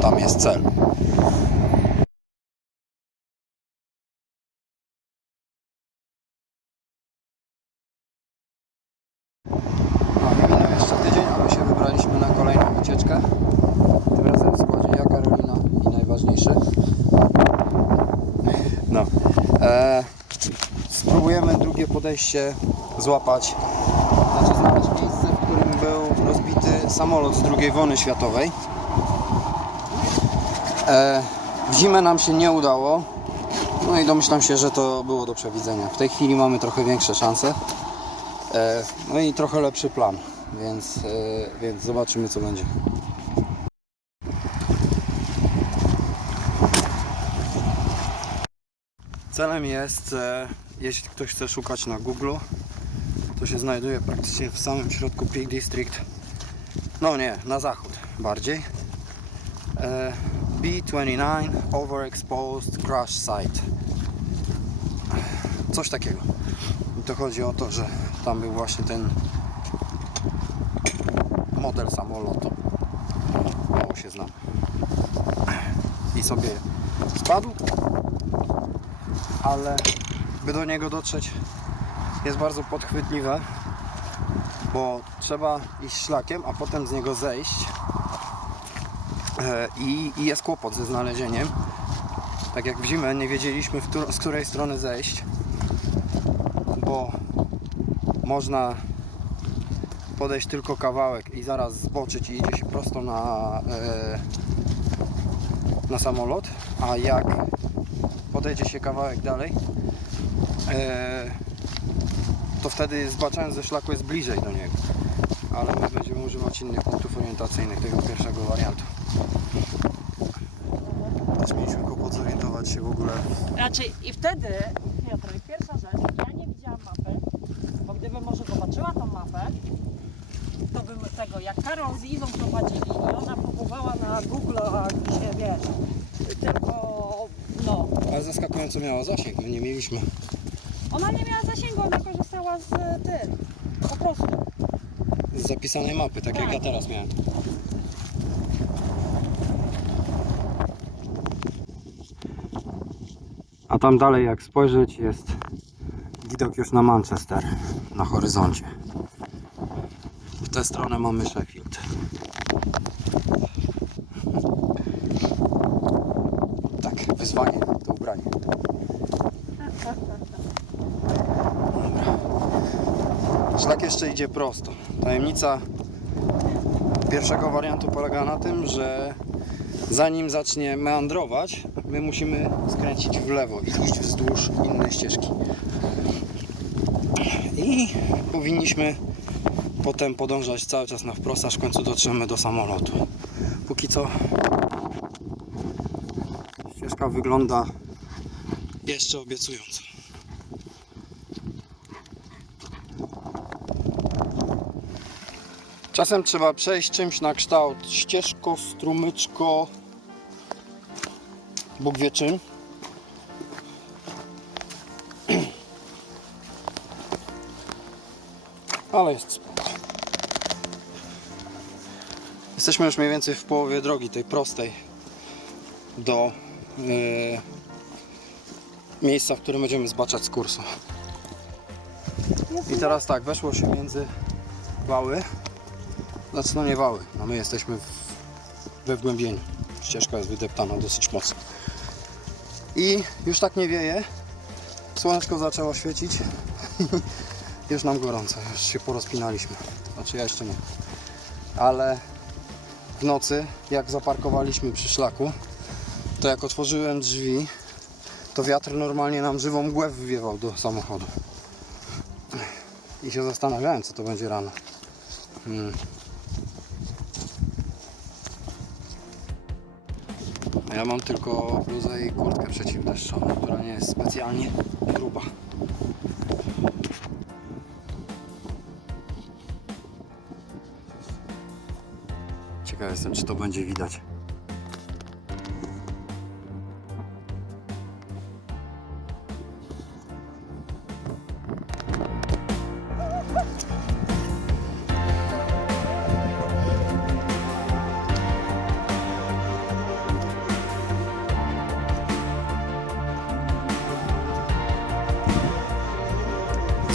Tam jest cel. Nie minął jeszcze tydzień, a my się wybraliśmy na kolejną wycieczkę. Tym razem w składzie ja, Karolina i najważniejszy. No. Spróbujemy drugie podejście złapać. Znaczy znaleźć miejsce, w którym był rozbity samolot z II wojny światowej. W zimę nam się nie udało. No i domyślam się, że to było do przewidzenia. W tej chwili mamy trochę większe szanse. No i trochę lepszy plan, więc zobaczymy, co będzie. Celem jest, jeśli ktoś chce szukać na Google, to się znajduje praktycznie w samym środku Peak District. No nie, na zachód bardziej. B29 Overexposed Crash Site. Coś takiego. I to chodzi o to, że tam był właśnie ten model samolotu. Mało się znam. I sobie spadł, ale by do niego dotrzeć jest bardzo podchwytliwe, bo trzeba iść szlakiem, a potem z niego zejść. I jest kłopot ze znalezieniem. Tak jak w zimę nie wiedzieliśmy, z której strony zejść, bo można podejść tylko kawałek i zaraz zboczyć i idzie się prosto na samolot, a jak podejdzie się kawałek dalej, to wtedy zbaczając ze szlaku jest bliżej do niego. Ale my będziemy używać innych punktów orientacyjnych tego pierwszego wariantu. Też mieliśmy kłopot zorientować się w ogóle. Raczej i wtedy, Piotrek, pierwsza rzecz, ja nie widziałam mapy, bo gdybym może zobaczyła tą mapę, to bym tego, jak Karol z Iwą prowadzili i ona próbowała na Google, a się wiesz, tylko no. Ale zaskakująco miała zasięg, my nie mieliśmy. Ona nie miała zasięgu, ona korzystała z tym, po prostu. Z zapisanej mapy, tak jak ja teraz miałem. A tam dalej, jak spojrzeć, jest widok już na Manchester na horyzoncie. W tę stronę mamy Sheffield. Tak, wyzwanie to ubranie. Szlak jeszcze idzie prosto. Tajemnica pierwszego wariantu polega na tym, że zanim zacznie meandrować, my musimy skręcić w lewo i iść wzdłuż innej ścieżki. I powinniśmy potem podążać cały czas na wprost, aż w końcu dotrzemy do samolotu. Póki co ścieżka wygląda jeszcze obiecująco. Czasem trzeba przejść czymś na kształt ścieżko, strumyczko, Bóg wie czym. Ale jest spoko. Jesteśmy już mniej więcej w połowie drogi tej prostej do miejsca, w którym będziemy zbaczać z kursu. I teraz tak, weszło się między wały. Znaczy no nie wały, no my jesteśmy we wgłębieniu. Ścieżka jest wydeptana dosyć mocno. I już tak nie wieje. Słoneczko zaczęło świecić. Już nam gorąco, już się porozpinaliśmy. Znaczy ja jeszcze nie. Ale w nocy, jak zaparkowaliśmy przy szlaku, to jak otworzyłem drzwi, to wiatr normalnie nam żywą mgłę wywiewał do samochodu. I się zastanawiałem, co to będzie rano. Ja mam tylko bluzę i kurtkę przeciwdeszczową, która nie jest specjalnie gruba. Ciekaw jestem, czy to będzie widać.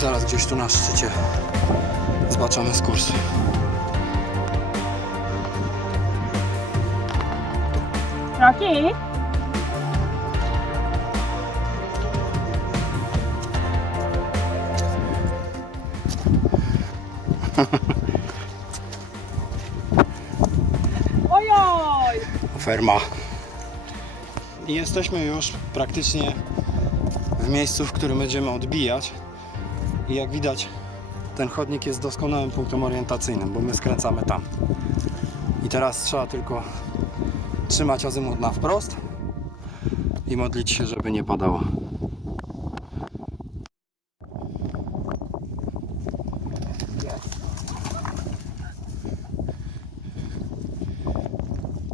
Zaraz gdzieś tu na szczycie zobaczymy z kursu. Rocky? Ojoj! Ferma. I jesteśmy już praktycznie w miejscu, w którym będziemy odbijać. I jak widać, ten chodnik jest doskonałym punktem orientacyjnym, bo my skręcamy tam. I teraz trzeba tylko trzymać azymut na wprost i modlić się, żeby nie padało.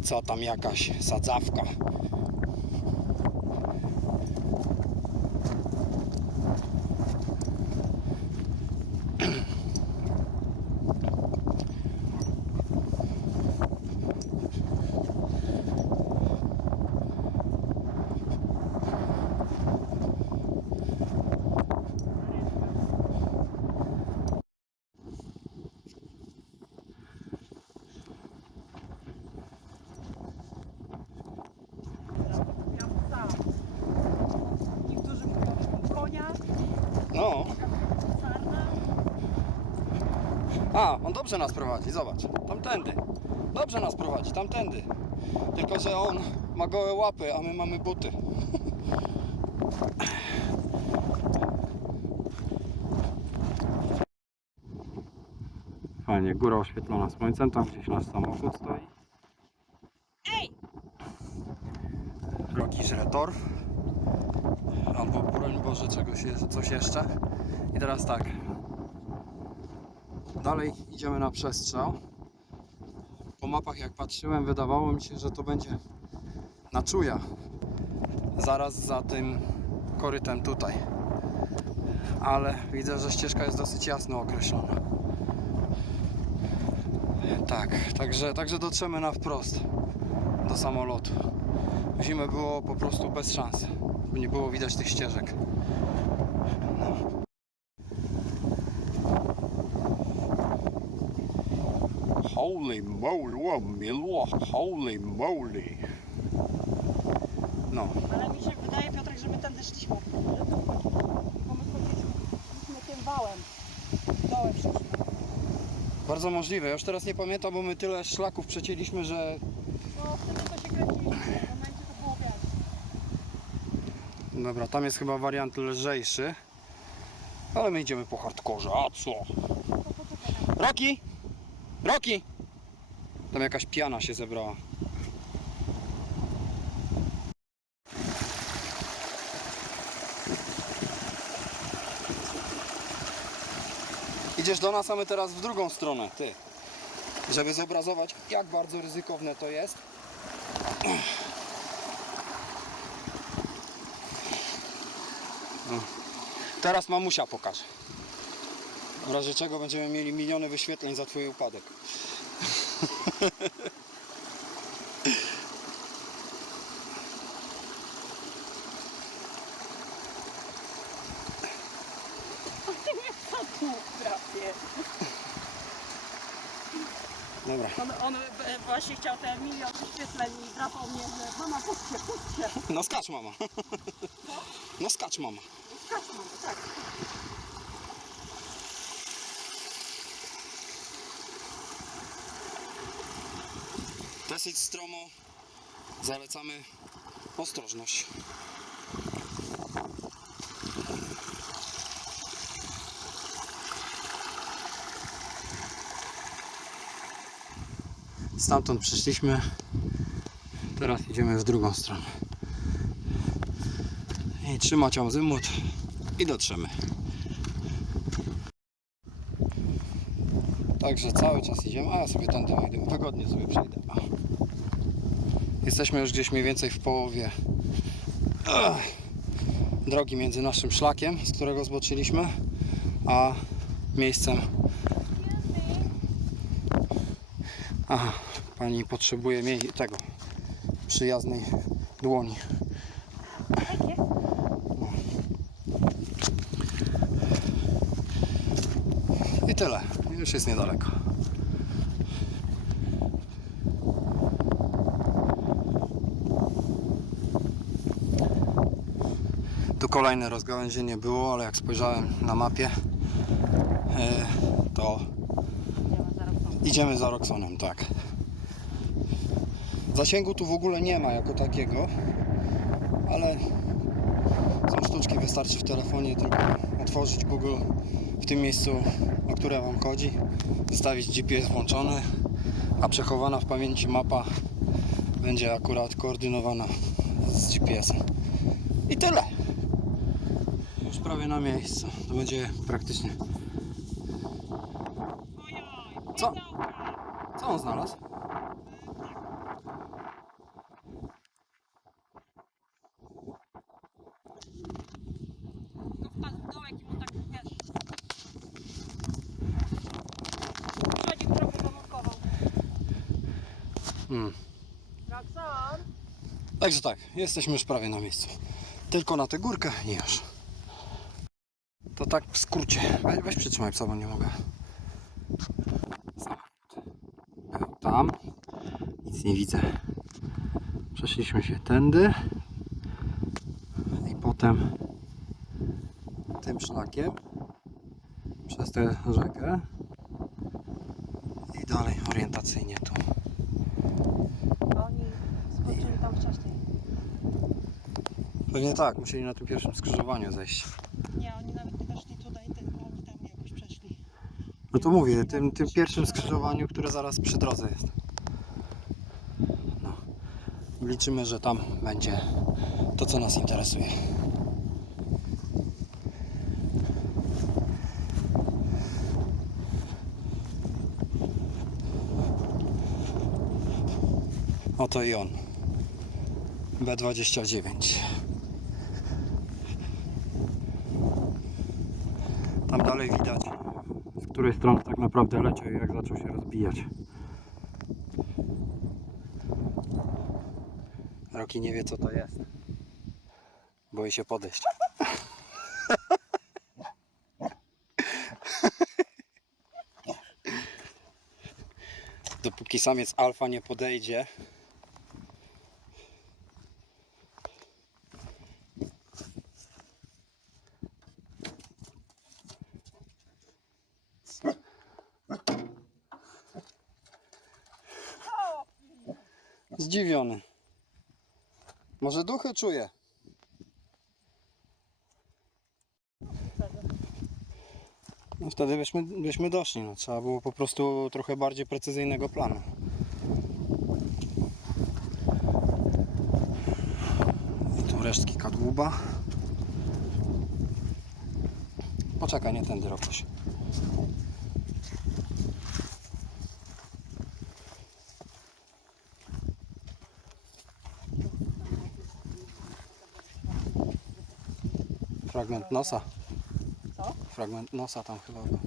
Co tam, jakaś sadzawka? Niektórzy mówią konia, No. sarna. A, on dobrze nas prowadzi, zobacz. Tamtędy. Dobrze nas prowadzi, tamtędy. Tylko że on ma gołe łapy, a my mamy buty. Fajnie, góra oświetlona słońcem, tam gdzieś nasz samochód stoi. Ej! Rocky żre torf. Albo broń Boże coś jeszcze. I teraz tak. Dalej idziemy na przestrzał. Po mapach jak patrzyłem, wydawało mi się, że to będzie na czuja. Zaraz za tym korytem tutaj. Ale widzę, że ścieżka jest dosyć jasno określona. Tak, także dotrzemy na wprost do samolotu. W zimę było po prostu bez szans, bo nie było widać tych ścieżek. Holy moly, holy moly. No, Ale mi się wydaje, Piotrek, że my tędy szliśmy. Bo my chodziliśmy tym wałem. Dołem szliśmy. bardzo możliwe. Ja już teraz nie pamiętam, bo my tyle szlaków przecięliśmy, że... No wtedy to się kręciliśmy. W momencie to było wiać. Dobra, tam jest chyba wariant lżejszy. Ale my idziemy po hardkorze, a co? To poczekaj. Rocky! Rocky! Tam jakaś piana się zebrała. Idziesz do nas, a my teraz w drugą stronę, ty. Żeby zobrazować, jak bardzo ryzykowne to jest. No. Teraz mamusia pokaże. W razie czego będziemy mieli miliony wyświetleń za twój upadek. Prawie. Dobra. On właśnie chciał te milion wyświetleń i drapał mnie, że mama, puśćcie. No skacz mama. No skacz mama. Skacz mama, tak. Dosyć stromo. Zalecamy ostrożność. Stamtąd przyszliśmy. Teraz idziemy w drugą stronę. I trzymać azymut i dotrzemy. Także cały czas idziemy, a ja sobie tędy wejdę, wygodnie sobie przejdę. Jesteśmy już gdzieś mniej więcej w połowie drogi między naszym szlakiem, z którego zboczyliśmy, a miejscem. Aha, pani potrzebuje tego przyjaznej dłoni. tyle. Już jest niedaleko. Tu kolejne rozgałęzienie było, ale jak spojrzałem na mapie, to idziemy za Roxonem, tak. Zasięgu tu w ogóle nie ma jako takiego, ale są sztuczki, wystarczy w telefonie tylko otworzyć Google w tym miejscu, o które Wam chodzi, zostawić GPS włączony, a przechowana w pamięci mapa będzie akurat koordynowana z GPS-em. I tyle. Już prawie na miejscu. To będzie praktycznie. Co? Co on znalazł? Dołek i mu tak, wiesz, przodzik trochę zanurkował. Roxon? Także tak, jesteśmy już prawie na miejscu. Tylko na tę górkę i już. To tak w skrócie. Weź przytrzymaj psa, bo nie mogę. Samochód był tam. Nic nie widzę. Przeszliśmy się tędy. I potem tym szlakiem przez tę rzekę i dalej orientacyjnie tu. Oni skoczyli tam wcześniej. Pewnie tak, musieli na tym pierwszym skrzyżowaniu zejść. Nie, oni nawet nie weszli tutaj, tylko oni tam jakoś przeszli. No to mówię, tym pierwszym skrzyżowaniu, które zaraz przy drodze jest. No. Liczymy, że tam będzie to, co nas interesuje. Oto i on. B29. Tam dalej widać, z której strony tak naprawdę leciał i jak zaczął się rozbijać. Roki nie wie, co to jest. Boi się podejść. Dopóki samiec alfa nie podejdzie, zdziwiony. Może duchy czuje. No wtedy byśmy doszli. No, trzeba było po prostu trochę bardziej precyzyjnego planu. I tu resztki kadłuba. Poczekaj, nie tędy, Rokuś. Fragment nosa. Co? Fragment nosa tam chyba był.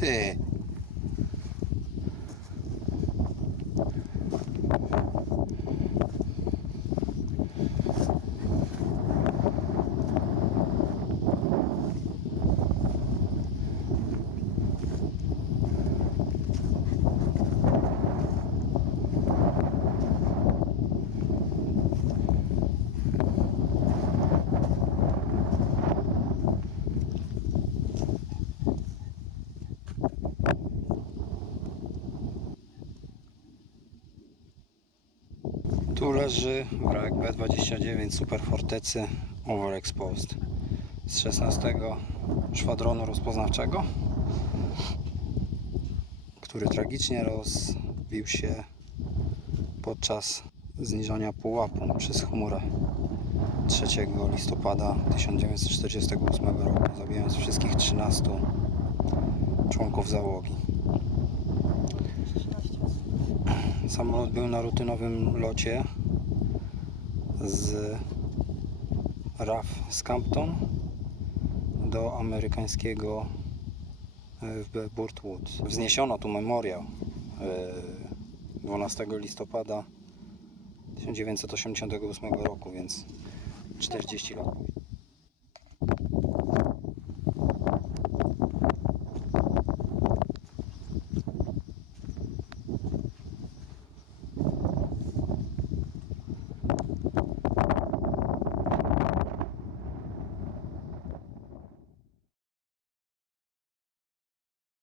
Ty. leży wrak B-29 Super Fortecy Overexposed z 16 szwadronu rozpoznawczego, który tragicznie rozbił się podczas zniżania pułapu przez chmurę 3 listopada 1948 roku, zabijając wszystkich 13 członków załogi. Samolot był na rutynowym locie z RAF Scampton do amerykańskiego w Burtwood. Wzniesiono tu memoriał 12 listopada 1988 roku, więc 40 lat.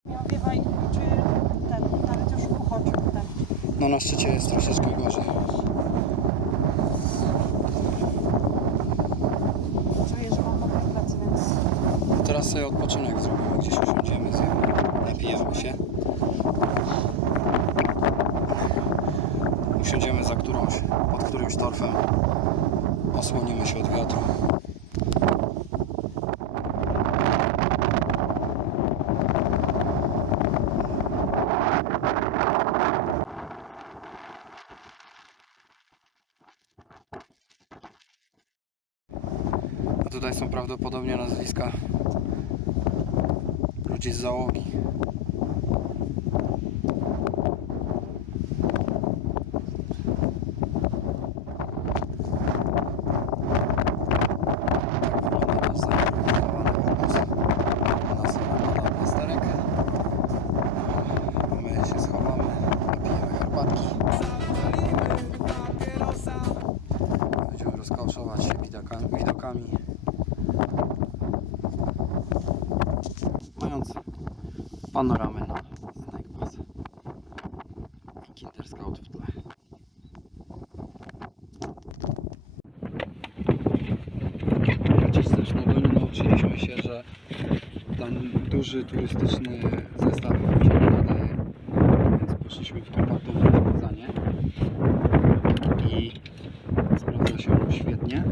Nie obiewaj, czy ten, nawet już uchodź ten. No na szczycie jest troszeczkę gorzej. Czuję, że mam mokre plecy, więc Teraz sobie odpoczynek zrobimy, gdzieś usiądziemy, napijemy się. Usiądziemy pod którymś torfem, osłonimy się od wiatru. A tutaj są prawdopodobnie nazwiska ludzi z załogi. My się schowamy, napijemy herbatki. Będziemy rozkoszować się widokami. Mając panoramę na Snake Pass i Kinder Scout w tle. Dziś zresztą nauczyliśmy się, że ten duży turystyczny zestaw się nie nadaje, więc poszliśmy w kompaktowe rozwiązanie i sprawdza się świetnie.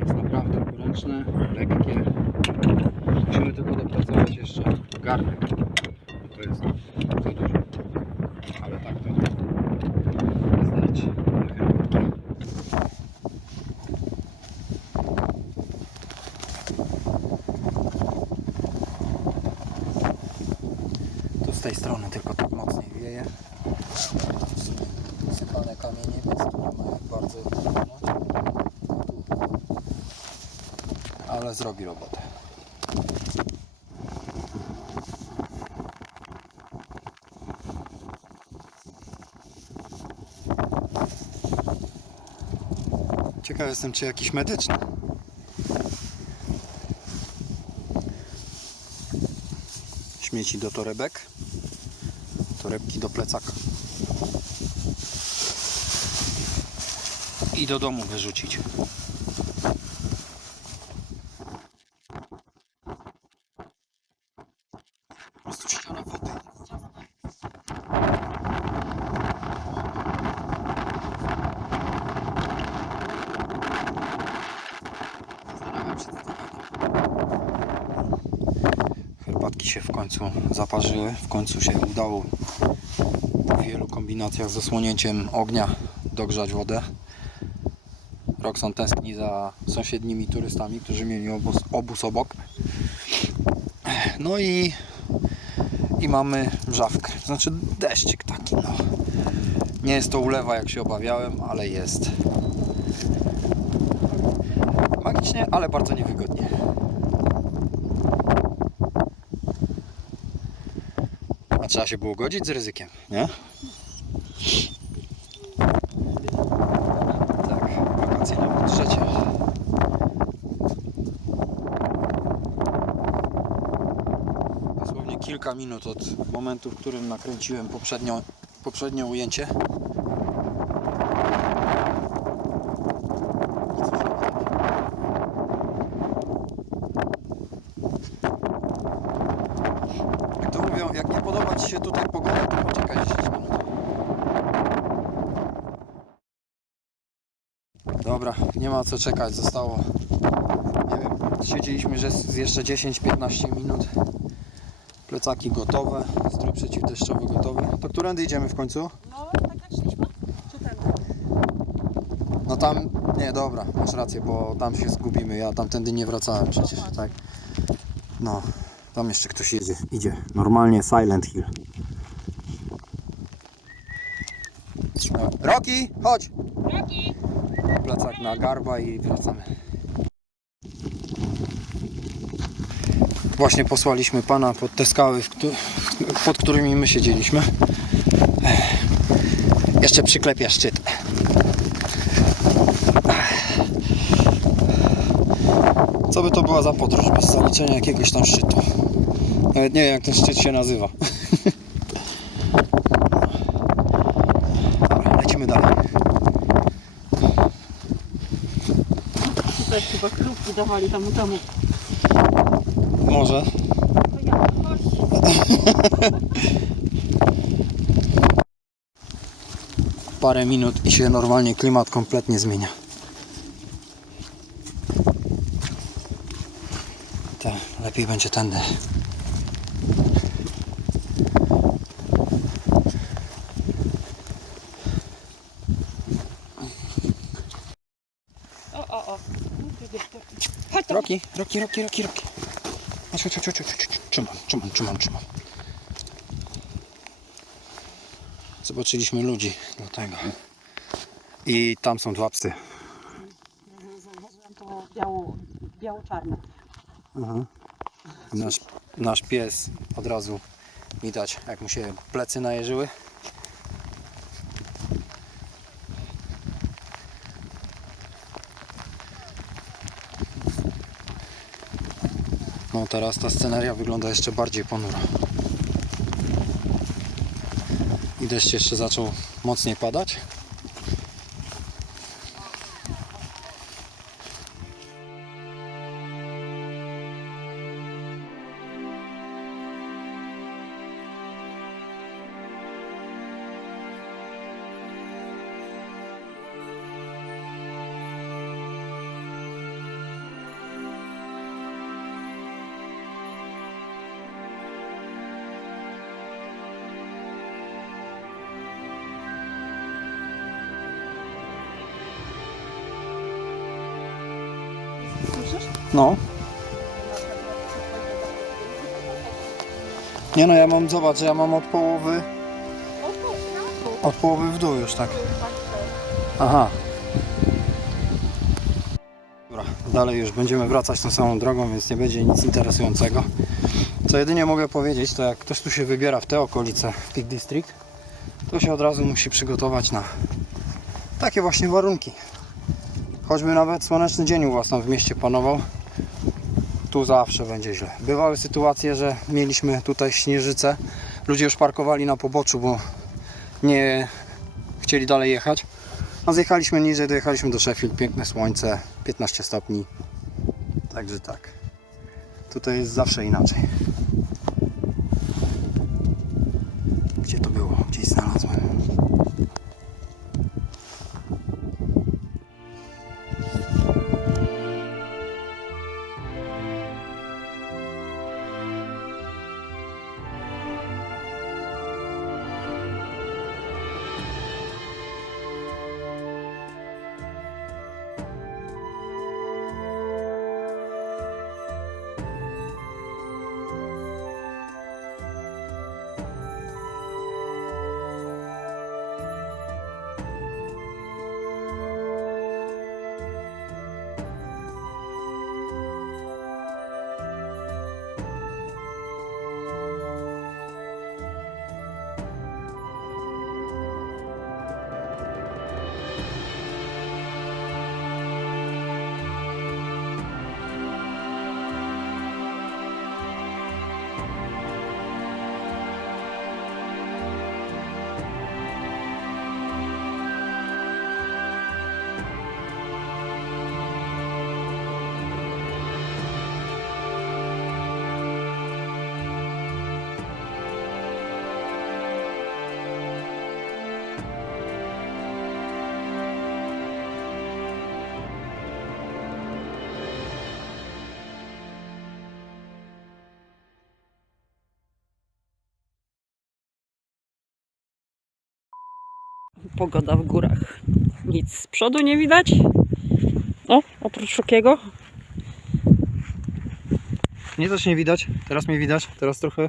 Jest naprawdę poręczne, lekkie. Musimy tylko dopracować jeszcze garnek, bo to jest za dużo, ale tak to wystarczy na herbatkę. Tu z tej strony tylko tak mocniej wieje. Sypane kamienie, więc tu nie ma jak bardzo wypłynąć. Ale zrobi robotę. Ciekaw jestem, czy jakiś medyczny. Śmieci do torebek, torebki do plecaka i do domu wyrzucić. Po prostu ściana wody. Zastanawiam się, co to będzie. Herbatki się w końcu zaparzyły, w końcu się udało po wielu kombinacjach z zasłonięciem ognia dogrzać wodę. Roxon tęskni za sąsiednimi turystami, którzy mieli obóz obok. No i mamy mrzawkę, znaczy deszczyk taki, no. Nie jest to ulewa, jak się obawiałem, ale jest. Magicznie, ale bardzo niewygodnie. A trzeba się było godzić z ryzykiem, nie? Tak, wakacje na budżecie. Dosłownie kilka minut od momentu, w którym nakręciłem poprzednie ujęcie. Dobra, nie ma co czekać, zostało, nie wiem, siedzieliśmy, że jest jeszcze 10-15 minut. Plecaki gotowe, strój przeciwdeszczowy gotowy. To którędy idziemy w końcu? No, tak jak szliśmy? Czy ten? No tam, nie, dobra, masz rację, bo tam się zgubimy, ja tamtędy nie wracałem przecież, właśnie. tak? No, tam jeszcze ktoś idzie, normalnie Silent Hill. Roki, chodź! Jaki? Plecak na garba i wracamy. Właśnie posłaliśmy pana pod te skały, pod którymi my siedzieliśmy. Jeszcze przyklepię szczyt. Co by to była za podróż bez zaliczenia jakiegoś tam szczytu? Nawet nie wiem, jak ten szczyt się nazywa. Dobra, lecimy dalej. Tutaj chyba krówki dawali temu. Może. To ja, chodź. Parę minut i się normalnie klimat kompletnie zmienia. Tak, lepiej będzie tędy. O. Chodź tam. Roki. Chodź. Trzymam. Zobaczyliśmy ludzi, dlatego. I tam są dwa psy. Zauważyłem to biało-czarne. Nasz pies od razu widać, jak mu się plecy najeżyły. No teraz ta sceneria wygląda jeszcze bardziej ponuro. I deszcz jeszcze zaczął mocniej padać. Słyszysz? No. Nie no, ja mam, zobacz, że ja mam od połowy w dół już, tak. Aha. Dobra, dalej już będziemy wracać tą samą drogą, więc nie będzie nic interesującego. Co jedynie mogę powiedzieć, to jak ktoś tu się wybiera w te okolice, w Peak District, to się od razu musi przygotować na takie właśnie warunki. Choćby nawet słoneczny dzień u Was tam w mieście panował, tu zawsze będzie źle. Bywały sytuacje, że mieliśmy tutaj śnieżycę, ludzie już parkowali na poboczu, bo nie chcieli dalej jechać. A zjechaliśmy niżej, dojechaliśmy do Sheffield, piękne słońce, 15 stopni. Także tak, tutaj jest zawsze inaczej. Gdzie to było? Gdzieś znalazłem. Pogoda w górach. Nic z przodu nie widać. O, oprócz Szukiego. Nie, też nie widać. Teraz mnie widać. Teraz trochę.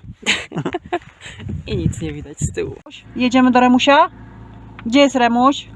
I nic nie widać z tyłu. Jedziemy do Remusia? Gdzie jest Remuś?